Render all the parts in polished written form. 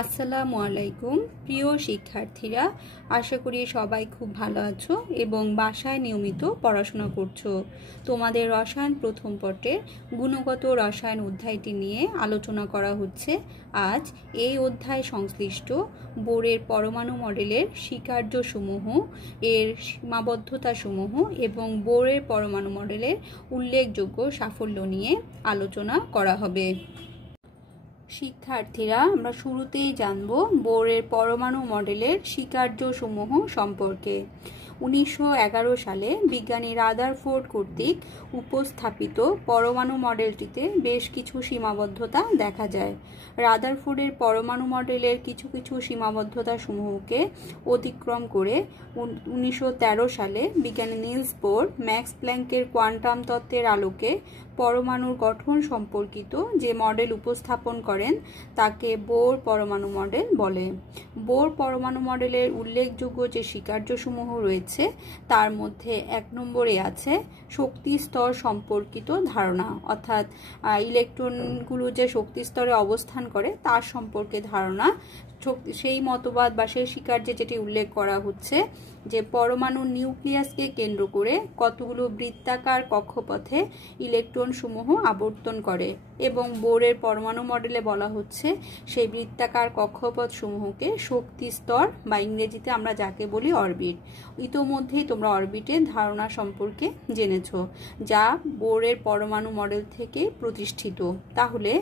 আসসালামু আলাইকুম প্রিয় শিক্ষার্থীরা, আশা করি সবাই খুব ভালো আছো এবং বাসায় নিয়মিত পড়াশোনা করছো। তোমাদের রসায়ন প্রথম পত্রের গুণগত রসায়ন অধ্যায়টি নিয়ে আলোচনা করা হচ্ছে। আজ এই অধ্যায় সংশ্লিষ্ট বোরের পরমাণু মডেলের স্বীকার্যসমূহ, এর সীমাবদ্ধতাসমূহ এবং বোরের পরমাণু মডেলের উল্লেখযোগ্য সাফল্য নিয়ে আলোচনা করা হবে। শিক্ষার্থীরা, আমরা শুরুতেই জানব বোরের পরমাণু মডেলের স্বীকার্যসমূহ সম্পর্কে। 1911 সালে বিজ্ঞানী রাদারফোর্ড কর্তৃক উপস্থাপিত পরমাণু মডেলটিতে বেশ কিছু সীমাবদ্ধতা দেখা যায়। রাদারফোর্ডের পরমাণু মডেলের কিছু কিছু সীমাবদ্ধতা সমূহকে অতিক্রম করে 1913 সালে বিজ্ঞানী নিলস বোর ম্যাক্স প্ল্যাঙ্কের কোয়ান্টাম তত্ত্বের আলোকে পরমাণুর গঠন সম্পর্কিত যে মডেল উপস্থাপন করেন তাকে বোর পরমাণু মডেল বলে। বোর পরমাণু মডেলের উল্লেখযোগ্য যে স্বীকার্যসমূহ রয়েছে তার মধ্যে 1 নম্বরে আছে শক্তি স্তর সম্পর্কিত ধারণা, অর্থাৎ ইলেকট্রনগুলো যে শক্তি স্তরে অবস্থান করে তার সম্পর্কে ধারণা। সেই মতবাদ বা সেই স্বীকার্যে যেটি উল্লেখ করা হচ্ছে যে পরমাণুর নিউক্লিয়াসকে কেন্দ্র করে কতগুলো বৃত্তাকার কক্ষপথে ইলেকট্রন সমূহ আবর্তন করে এবং বোরের পরমাণু মডেলে বলা হচ্ছে সেই বৃত্তাকার কক্ষপথ সমূহকে শক্তি স্তর বা ইংরেজিতে আমরা যাকে বলি অরবিট। ইতোমধ্যেই তোমরা অরবিটের ধারণা সম্পর্কে জেনেছো, যা বোরের পরমাণু মডেল থেকে প্রতিষ্ঠিত। তাহলে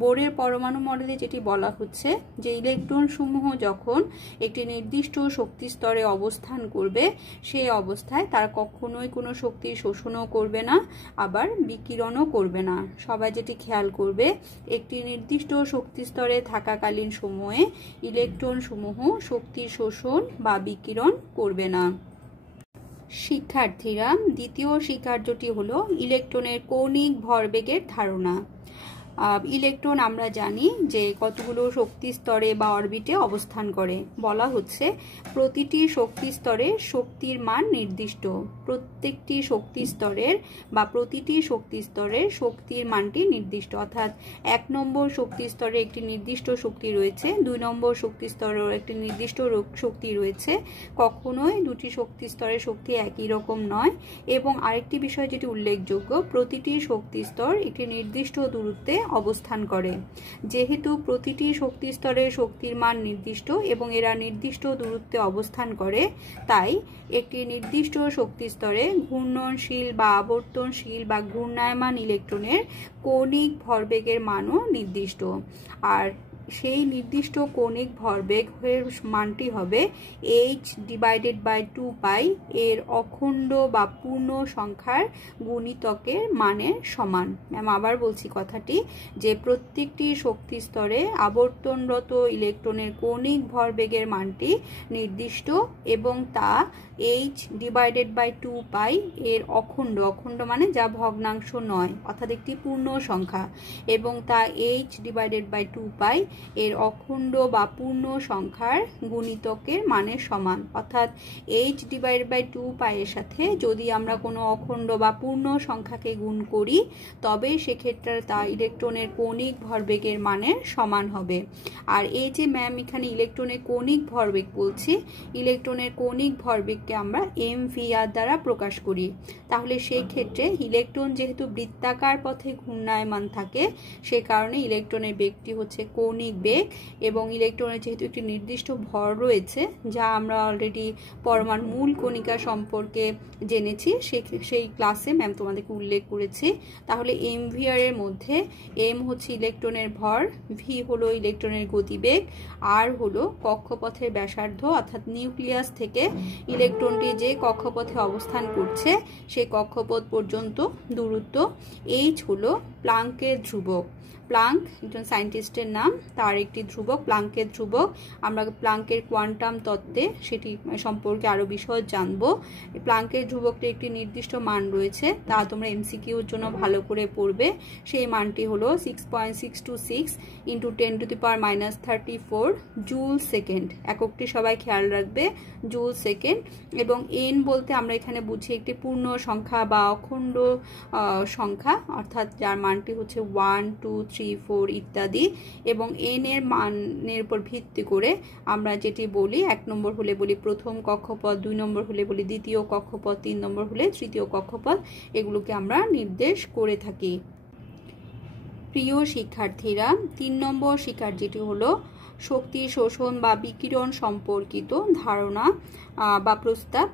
বোরের পরমাণু মডেলে যেটি বলা হচ্ছে যে ইলেকট্রন সমূহ যখন একটি নির্দিষ্ট শক্তি স্তরে অবস্থান করবে সেই অবস্থায় তারা কখনোই কোনো শক্তির শোষণও করবে না, আবার বিকিরণও করবে না। সবাই যেটি খেয়াল করবে, একটি নির্দিষ্ট শক্তি স্তরে থাকাকালীন সময়ে ইলেকট্রন সমূহ শক্তির শোষণ বা বিকিরণ করবে না। শিক্ষার্থীরা, দ্বিতীয় স্বীকার্যটি হলো ইলেকট্রনের কৌণিক ভরবেগের ধারণা। ইলেকট্রন আমরা জানি যে কতগুলো শক্তি স্তরে বা অরবিটে অবস্থান করে। বলা হচ্ছে প্রতিটি শক্তি স্তরের শক্তির মান নির্দিষ্ট। প্রত্যেকটি শক্তি স্তরের বা প্রতিটি শক্তি স্তরের শক্তির মানটি নির্দিষ্ট, অর্থাৎ 1 নম্বর শক্তি স্তরে একটি নির্দিষ্ট শক্তি রয়েছে, 2 নম্বর শক্তি স্তরেও একটি নির্দিষ্ট শক্তি রয়েছে। কখনোই দুটি শক্তি স্তরের শক্তি একই রকম নয়। এবং আরেকটি বিষয় যেটি উল্লেখযোগ্য, প্রতিটি শক্তি স্তর একটি নির্দিষ্ট দূরত্বে অবস্থান করে। যেহেতু প্রতিটি শক্তি স্তরের শক্তির মান নির্দিষ্ট এবং এরা নির্দিষ্ট দূরত্বে অবস্থান করে, তাই একটি নির্দিষ্ট শক্তি স্তরে ঘূর্ণনশীল বা আবর্তনশীল বা ঘূর্ণায়মান ইলেকট্রনের কৌণিক ভরবেগের মানও নির্দিষ্ট। আর সেই নির্দিষ্ট কৌণিক ভরবেগের মানটি হবে h/2π এর অখণ্ড বা পূর্ণ সংখ্যার গুণিতকের মানের সমান। ম্যাম আবার বলছি কথাটি, যে প্রত্যেকটি শক্তি স্তরে আবর্তনরত ইলেকট্রনের কৌণিক ভরবেগের মানটি নির্দিষ্ট এবং তা h/2π এর অখণ্ড, অখণ্ড মানে যা ভগ্নাংশ নয়, অর্থাৎ একটি পূর্ণ সংখ্যা, এবং তা h/2π এর অখণ্ড বা পূর্ণ সংখ্যার গুণিতকের মানের সমান। অর্থাৎ h/2π এর সাথে যদি আমরা কোনো অখণ্ড বা পূর্ণ সংখ্যাকে গুণ করি তবে সেক্ষেত্রে তা ইলেকট্রনের কৌণিক ভরবেগের মানের সমান হবে। আর এই যে ম্যাম এখানে ইলেকট্রনের কৌণিক ভরবেগ বলছি, ইলেকট্রনের কৌণিক ভরবেগকে আমরা mvr দ্বারা প্রকাশ করি। তাহলে সেই ক্ষেত্রে ইলেকট্রন যেহেতু বৃত্তাকার পথে ঘূর্ণায়মান থাকে, সে কারণে ইলেকট্রনের বেগটি হচ্ছে কৌণিক বেগ, এবং ইলেকট্রনের যেহেতু একটি নির্দিষ্ট ভর রয়েছে যা আমরা অলরেডি পরমাণু মূল কণিকা সম্পর্কে জেনেছি, সেই ক্লাসে ম্যাম তোমাদেরকে উল্লেখ করেছি। তাহলে mvr এর মধ্যে m হচ্ছে ইলেকট্রনের ভর, v হলো ইলেকট্রনের গতিবেগ, r হলো কক্ষপথের ব্যাসার্ধ, অর্থাৎ নিউক্লিয়াস থেকে ইলেকট্রনটি যে কক্ষপথে অবস্থান করছে সেই কক্ষপথ পর্যন্ত দূরত্ব, h হলো প্লাঙ্কের ধ্রুবক। প্লাঙ্ক একজন সায়েন্টিস্টের নাম, তার একটি ধ্রুবক, প্লাঙ্কের ধ্রুবক। আমরা প্লাঙ্কের কোয়ান্টাম তত্ত্বে সেটি সম্পর্কে আরো বিশদ জানবো। প্লাঙ্কের ধ্রুবকটির একটি নির্দিষ্ট মান রয়েছে, তা তোমরা এমসিকিউর জন্য ভালো করে পড়বে। সেই মানটি হলো 6.626 × 10⁻³ জুল সেকেন্ড। এককটি সবাই খেয়াল রাখবে, জুল সেকেন্ড। এবং n বলতে আমরা এখানে বুঝি একটি পূর্ণ সংখ্যা বা অখণ্ড সংখ্যা, অর্থাৎ যার মানটি হচ্ছে 1 2 3 3, 4 ইত্যাদি, এবং n এর মানের উপর ভিত্তি করে আমরা যেটি বলি 1 নম্বর হলে বলি প্রথম কক্ষপথ, 2 নম্বর হলে বলি দ্বিতীয় কক্ষপথ, 3 নম্বর হলে তৃতীয় কক্ষপথ, এগুলোকে আমরা নির্দেশ করে থাকি। প্রিয় শিক্ষার্থীরা, 3 নম্বর শিকার যেটি হলো শক্তি শোষণ বা বিকিরণ সম্পর্কিত ধারণা বা প্রস্তাব,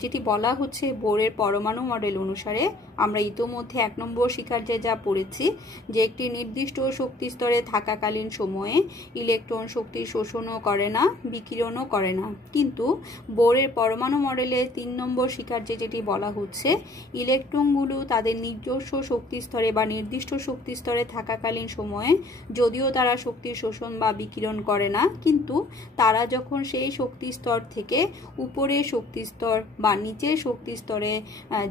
যেটি বলা হচ্ছে বোরের পরমাণু মডেল অনুসারে। আমরা ইতোমধ্যে 1 নম্বর শিকার্যে যা পড়েছি যে একটি নির্দিষ্ট শক্তি স্তরে থাকাকালীন সময়ে ইলেকট্রন শক্তি শোষণও করে না, বিকিরণও করে না। কিন্তু বোরের পরমাণু মডেলে 3 নম্বর শিকার্যে যেটি বলা হচ্ছে ইলেকট্রনগুলো তাদের নিজস্ব শক্তি স্তরে বা নির্দিষ্ট শক্তি স্তরে থাকাকালীন সময়ে যদিও তারা শক্তি শোষণ বা বিকিরণ করে না, কিন্তু তারা যখন সেই শক্তি স্তর থেকে উপরের শক্তি স্তর বা নিচের শক্তি স্তরে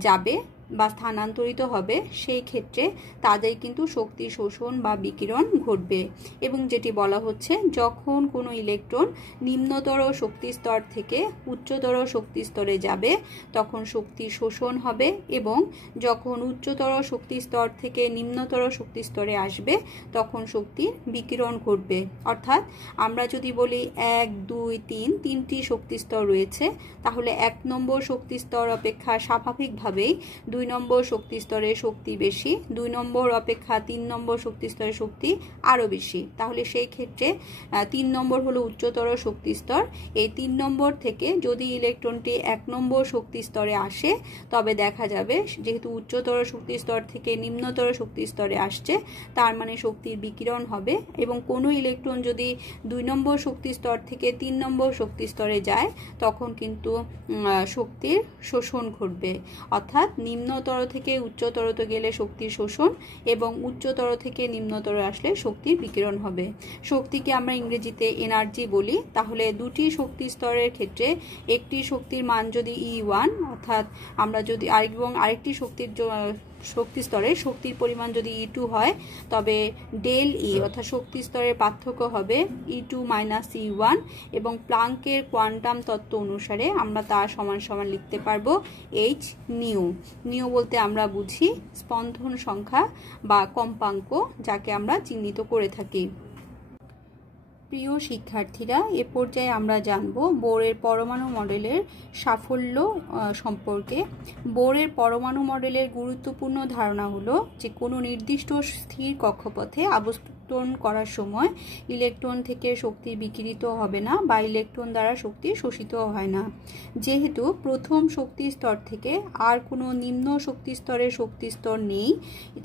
যাবে বা স্থানান্তরিত হবে, সেই ক্ষেত্রে তাদের কিন্তু শক্তি শোষণ বা বিকিরণ ঘটবে। এবং যেটি বলা হচ্ছে যখন কোনো ইলেকট্রন নিম্নতর শক্তি স্তর থেকে উচ্চতর শক্তি স্তরে যাবে তখন শক্তি শোষণ হবে, এবং যখন উচ্চতর শক্তি স্তর থেকে নিম্নতর শক্তি স্তরে আসবে তখন শক্তির বিকিরণ ঘটবে। অর্থাৎ আমরা যদি বলি 1, 2, 3 তিনটি শক্তি স্তর রয়েছে, তাহলে 1 নম্বর শক্তি স্তর অপেক্ষা স্বাভাবিকভাবেই 2 নম্বর শক্তি স্তরে শক্তি বেশি, 2 নম্বর অপেক্ষা 3 নম্বর শক্তি স্তরে শক্তি আরও বেশি। তাহলে সেই ক্ষেত্রে 3 নম্বর হলো উচ্চতর শক্তি স্তর। এই 3 নম্বর থেকে যদি ইলেকট্রনটি 1 নম্বর শক্তি স্তরে আসে তবে দেখা যাবে যেহেতু উচ্চতর শক্তি স্তর থেকে নিম্নতর শক্তি স্তরে আসছে, তার মানে শক্তির বিকিরণ হবে। এবং কোনো ইলেকট্রন যদি 2 নম্বর শক্তি স্তর থেকে 3 নম্বর শক্তি স্তরে যায় তখন কিন্তু শক্তির শোষণ ঘটবে। অর্থাৎ নিম্নতর থেকে উচ্চতরতে গেলে শক্তির শোষণ এবং উচ্চতর থেকে নিম্নতর আসলে শক্তির বিকিরণ হবে। শক্তিকে আমরা ইংরেজিতে এনার্জি বলি। তাহলে দুটি শক্তি স্তরের ক্ষেত্রে একটি শক্তির মান যদি E1, অর্থাৎ আমরা যদি আরেকটি শক্তি স্তরে শক্তির পরিমাণ যদি E2 হয় তবে ডেল E অর্থাৎ শক্তি স্তরের পার্থক্য হবে E2 - E1, এবং প্লাঙ্কের কোয়ান্টাম তত্ত্ব অনুসারে আমরা তা সমান সমান লিখতে পারবো h নিউ। নিউ বলতে আমরা বুঝি স্পন্দন সংখ্যা বা কম্পাঙ্ক, যাকে আমরা চিহ্নিত করে থাকি। প্রিয় শিক্ষার্থীরা, এ পর্যায়ে আমরা জানব বোরের পরমাণু মডেলের সাফল্য সম্পর্কে। বোরের পরমাণু মডেলের গুরুত্বপূর্ণ ধারণা হলো যে কোনো নির্দিষ্ট স্থির কক্ষপথে অবস্থান করার সময় ইলেকট্রন থেকে শক্তি বিকিরিত হবে না বা ইলেকট্রন দ্বারা শক্তি শোষিত হয় না। যেহেতু প্রথম শক্তি স্তর থেকে আর কোনো নিম্ন শক্তি স্তরের শক্তি স্তর নেই,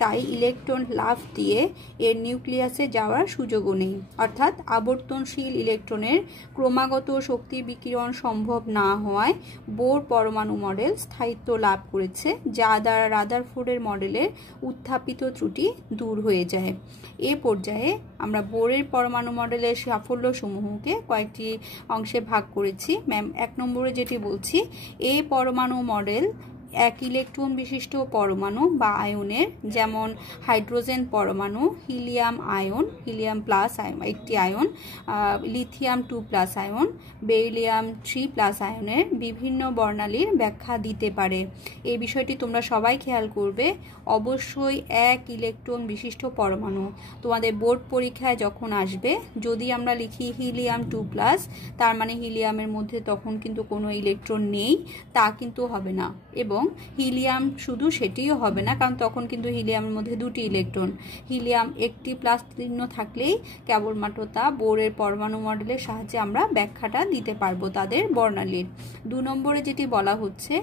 তাই ইলেকট্রন লাফ দিয়ে এর নিউক্লিয়াসে যাওয়ার সুযোগও নেই। অর্থাৎ আবর্তনশীল ইলেকট্রনের ক্রমাগত শক্তি বিকিরণ সম্ভব না হওয়ায় বোর পরমাণু মডেল স্থায়িত্ব লাভ করেছে, যা দ্বারা রাদারফোর্ডের মডেলের উত্থাপিত ত্রুটি দূর হয়ে যায়। এ পর্যায়ে আমরা বোরের পরমাণু মডেলের সাফল্য সমূহকে কয়েকটি অংশে ভাগ করেছি। 1 নম্বরে যেটি বলছি, এই পরমাণু মডেল এক ইলেকট্রন বিশিষ্ট পরমাণু বা আয়নের, যেমন হাইড্রোজেন পরমাণু, হিলিয়াম আয়ন, হিলিয়াম প্লাস একটি আয়ন, লিথিয়াম 2+ আয়ন, বেরিলিয়াম 3+ আয়নের বিভিন্ন বর্ণালীর ব্যাখ্যা দিতে পারে। এই বিষয়টি তোমরা সবাই খেয়াল করবে। অবশ্যই এক ইলেকট্রন বিশিষ্ট পরমাণু তোমাদের বোর্ড পরীক্ষায় যখন আসবে, যদি আমরা লিখি হিলিয়াম 2+, তার মানে হিলিয়ামের মধ্যে তখন কিন্তু কোনো ইলেকট্রন নেই, তা কিন্তু হবে না। এবং হিলিয়াম শুধু সেটিও হবে না, কারণ তখন কিন্তু হিলিয়ামের মধ্যে 2টি ইলেকট্রন। হিলিয়াম একটি প্লাস চিহ্ন থাকলেই কেবলমাত্র তা বোরের পরমাণু মডেলের সাহায্যে আমরা ব্যাখ্যাটা দিতে পারবো তাদের বর্ণালীর। 2 নম্বরে যেটি বলা হচ্ছে,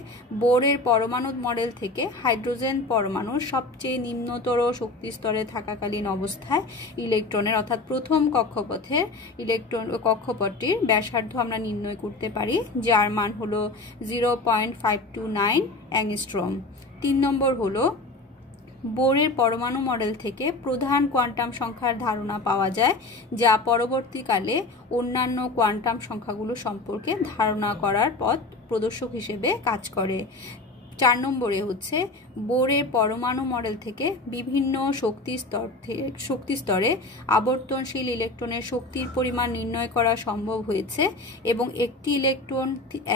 বোরের পরমাণু মডেল থেকে হাইড্রোজেন পরমাণুর সবচেয়ে নিম্নতর শক্তি স্তরে থাকাকালীন অবস্থায় ইলেকট্রনের, অর্থাৎ প্রথম কক্ষপথের কক্ষপথটির ব্যাসার্ধ আমরা নির্ণয় করতে পারি, যার মান হলো 0.529 অ্যাংস্ট্রম। 3 নম্বর হলো বোরের পরমাণু মডেল থেকে প্রধান কোয়ান্টাম সংখ্যার ধারণা পাওয়া যায়, যা পরবর্তীকালে অন্যান্য কোয়ান্টাম সংখ্যাগুলো সম্পর্কে ধারণা করার পথ প্রদর্শক হিসেবে কাজ করে। 4 নম্বরে হচ্ছে বোরের পরমাণু মডেল থেকে বিভিন্ন শক্তি স্তরে আবর্তনশীল ইলেকট্রনের শক্তির পরিমাণ নির্ণয় করা সম্ভব হয়েছে এবং একটি ইলেকট্রন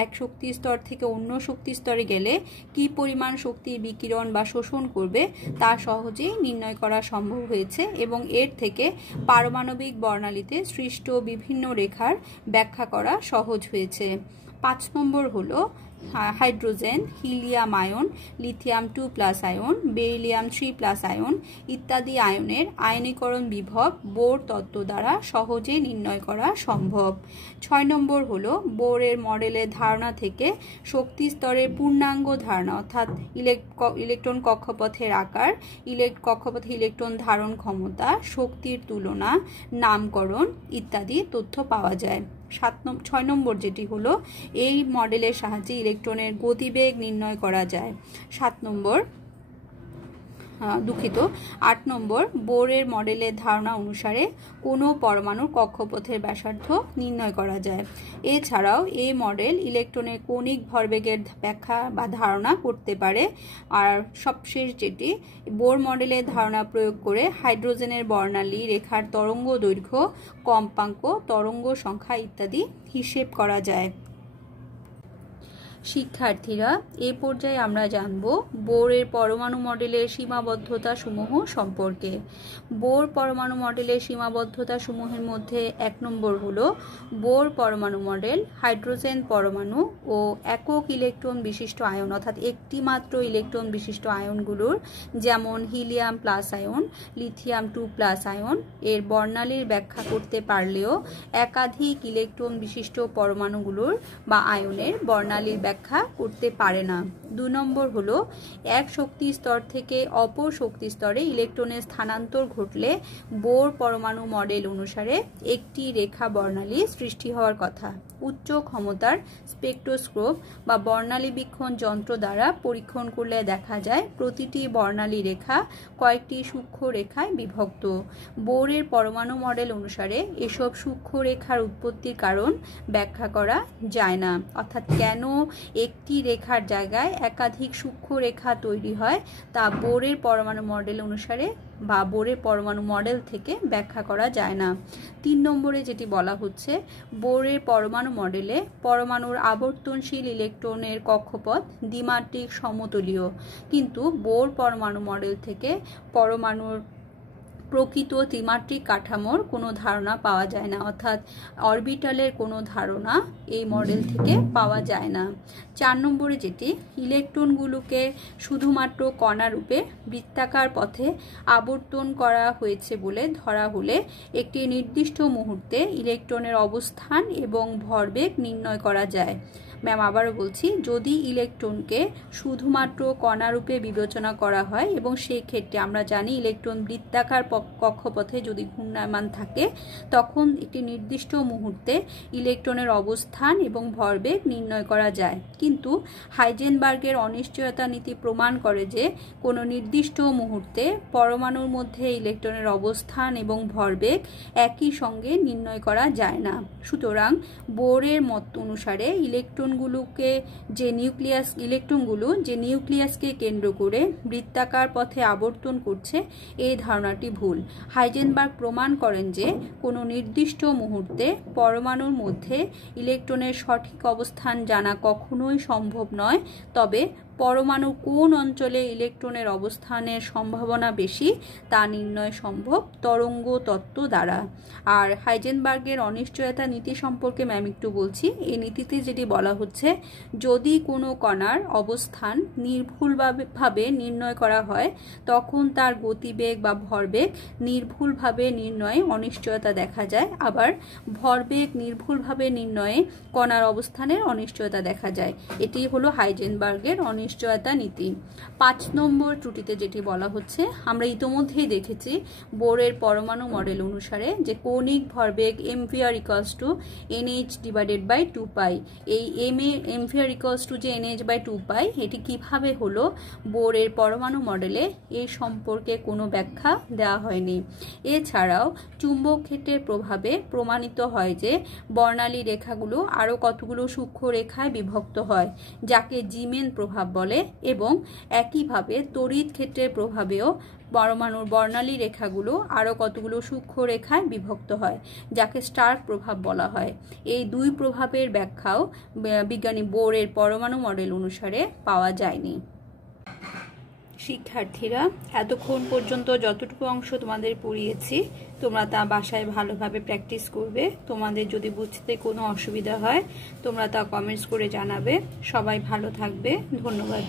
এক শক্তি স্তর থেকে অন্য শক্তি স্তরে গেলে কি পরিমাণ শক্তির বিকিরণ বা শোষণ করবে তা সহজেই নির্ণয় করা সম্ভব হয়েছে এবং এর থেকে পারমাণবিক বর্ণালীতে সৃষ্ট বিভিন্ন রেখার ব্যাখ্যা করা সহজ হয়েছে। 5 নম্বর হলো hydrogen, helium ion, lithium 2+ ion, beryllium 3+ ion ইত্যাদি আয়নের আয়নীকরণ বিভব বোর তত্ত্ব দ্বারা সহজে নির্ণয় করা সম্ভব। 6 নম্বর হলো বোরের মডেলের ধারণা থেকে শক্তি স্তরের পূর্ণাঙ্গ ধারণা অর্থাৎ ইলেকট্রন কক্ষপথের আকার, কক্ষপথে ইলেকট্রন ধারণ ক্ষমতা, শক্তির তুলনা, নামকরণ ইত্যাদি তথ্য পাওয়া যায়। 6 নম্বর যেটি হলো এই মডেলের সাহায্যে ইলেকট্রনের গতিবেগ নির্ণয় করা যায়। 8 নম্বর বোরের মডেলের ধারণা অনুসারে কোনো পরমাণুর কক্ষপথের ব্যাসার্ধ নির্ণয় করা যায়। এছাড়াও এই মডেল ইলেকট্রনের কৌণিক ভরবেগের ব্যাখ্যা বা ধারণা করতে পারে। আর সবশেষ যেটি বোর মডেলের ধারণা প্রয়োগ করে হাইড্রোজেনের বর্ণালী রেখার তরঙ্গ দৈর্ঘ্য, কম্পাঙ্ক, তরঙ্গ সংখ্যা ইত্যাদি হিসেব করা যায়। শিক্ষার্থীরা, এ পর্যায়ে আমরা জানব বোরের পরমাণু মডেলের সীমাবদ্ধতা সমূহ সম্পর্কে। বোর পরমাণু মডেলের সীমাবদ্ধতা সমূহের মধ্যে 1 নম্বর হলো বোর পরমাণু মডেল হাইড্রোজেন পরমাণু ও একক ইলেকট্রন বিশিষ্ট আয়ন অর্থাৎ একটি মাত্র ইলেকট্রন বিশিষ্ট আয়নগুলোর যেমন helium plus ion, lithium 2+ ion এর বর্ণালীর ব্যাখ্যা করতে পারলেও একাধিক ইলেকট্রন বিশিষ্ট পরমাণুগুলোর বা আয়নের বর্ণালীর ব্যাখ্যা করতে পারে না। 2 নম্বর হলো এক শক্তি স্তর থেকে অপর শক্তি স্তরে ইলেকট্রনের স্থানান্তর ঘটলে বোর পরমাণু মডেল অনুসারে একটি রেখা বর্ণালী সৃষ্টি হওয়ার কথা। উচ্চ ক্ষমতার স্পেকট্রোস্কোপ বা বর্ণালী বীক্ষণ যন্ত্র দ্বারা পরীক্ষণ করলে দেখা যায় প্রতিটি বর্ণালী রেখা কয়েকটি সূক্ষ্ম রেখায় বিভক্ত। বোরের পরমাণু মডেল অনুসারে এসব সূক্ষ্ম রেখার উৎপত্তির কারণ ব্যাখ্যা করা যায় না, অর্থাৎ কেন একটি রেখার জায়গায় একাধিক সূক্ষ্ম রেখা তৈরি হয় তা বোরের পরমাণু মডেল অনুসারে বা বোরের পরমাণু মডেল থেকে ব্যাখ্যা করা যায় না। 3 নম্বরে যেটি বলা হচ্ছে বোরের পরমাণু মডেলে পরমাণুর আবর্তনশীল ইলেকট্রনের কক্ষপথ দ্বিমাত্রিক সমতলীয়, কিন্তু বোর পরমাণু মডেল থেকে পরমাণুর প্রকৃত ত্রিমাত্রিক কাঠামোর কোনো ধারণা পাওয়া যায় না, অর্থাৎ অরবিটালের কোনো ধারণা এই মডেল থেকে পাওয়া যায় না। 4 নম্বরে যেটি ইলেকট্রনগুলোকে শুধুমাত্র কণা রূপে বৃত্তাকার পথে আবর্তন করা হয়েছে বলে ধরা হলে একটি নির্দিষ্ট মুহূর্তে ইলেকট্রনের অবস্থান এবং ভরবেগ নির্ণয় করা যায়। ম্যাম আবারও বলছি, যদি ইলেকট্রনকে শুধুমাত্র কণা রূপে বিবেচনা করা হয় এবং সেই ক্ষেত্রে আমরা জানি ইলেকট্রন বৃত্তাকার কক্ষপথে যদি ঘূর্ণায়মান থাকে তখন একটি নির্দিষ্ট মুহূর্তে ইলেকট্রনের অবস্থান এবং ভরবেগ নির্ণয় করা যায়। কিন্তু হাইজেনবার্গের অনিশ্চয়তা নীতি প্রমাণ করে যে কোনো নির্দিষ্ট মুহূর্তে পরমাণুর মধ্যে ইলেকট্রনের অবস্থান এবং ভরবেগ একই সঙ্গে নির্ণয় করা যায় না। সুতরাং বোরের মত অনুসারে ইলেকট্রনগুলো যে নিউক্লিয়াসকে কেন্দ্র করে বৃত্তাকার পথে আবর্তন করছে এই ধারণাটি ভুল। হাইজেনবার্গ প্রমাণ করেন যে কোনো নির্দিষ্ট মুহূর্তে পরমাণুর মধ্যে ইলেকট্রনের সঠিক অবস্থান জানা কখনোই সম্ভব নয়, তবে পরমাণু কোন অঞ্চলে ইলেকট্রনের অবস্থানের সম্ভাবনা বেশি তা নির্ণয় সম্ভব তরঙ্গ তত্ত্ব দ্বারা। আর হাইজেনবার্গের অনিশ্চয়তা নীতি সম্পর্কে ম্যাম একটু বলছি। এই নীতিতে যেটি বলা হচ্ছে, যদি কোনো কণার অবস্থান নির্ভুলভাবে নির্ণয় করা হয় তখন তার গতিবেগ বা ভরবেগ নির্ভুলভাবে নির্ণয়ে অনিশ্চয়তা দেখা যায়, আবার ভরবেগ নির্ভুলভাবে নির্ণয়ে কণার অবস্থানের অনিশ্চয়তা দেখা যায়। এটি হলো হাইজেনবার্গের অনিশ্চয়তা নীতি। 5 নম্বর ত্রুটিতে যেটি বলা হচ্ছে, আমরা ইতোমধ্যেই দেখেছি বোরের পরমাণু মডেল অনুসারে যে কৌণিক ভরবেগ mvr=nh/2π। এই mvr=যে nh/2π এটি কিভাবে হলো বোরের পরমাণু মডেলে এই সম্পর্কে কোনো ব্যাখ্যা দেওয়া হয়নি। এছাড়াও চুম্বক ক্ষেত্রের প্রভাবে প্রমাণিত হয় যে বর্ণালী রেখাগুলো আরও কতগুলো সূক্ষ্ম রেখায় বিভক্ত হয়, যাকে জিমেন প্রভাব বলে এবং একইভাবে তড়িৎ ক্ষেত্রের প্রভাবেও পরমাণুর বর্ণালী রেখাগুলো আরও কতগুলো সূক্ষ্ম রেখায় বিভক্ত হয়, যাকে স্টার্ক প্রভাব বলা হয়। এই দুই প্রভাবের ব্যাখ্যাও বিজ্ঞানী বোরের পরমাণু মডেল অনুসারে পাওয়া যায়নি। শিক্ষার্থীরা, এতক্ষণ পর্যন্ত যতটুকু অংশ তোমাদের পড়িয়েছি তোমরা তা বাসায় ভালোভাবে প্র্যাকটিস করবে। তোমাদের যদি বুঝতে কোনো অসুবিধা হয় তোমরা তা কমেন্টস করে জানাবে। সবাই ভালো থাকবে। ধন্যবাদ।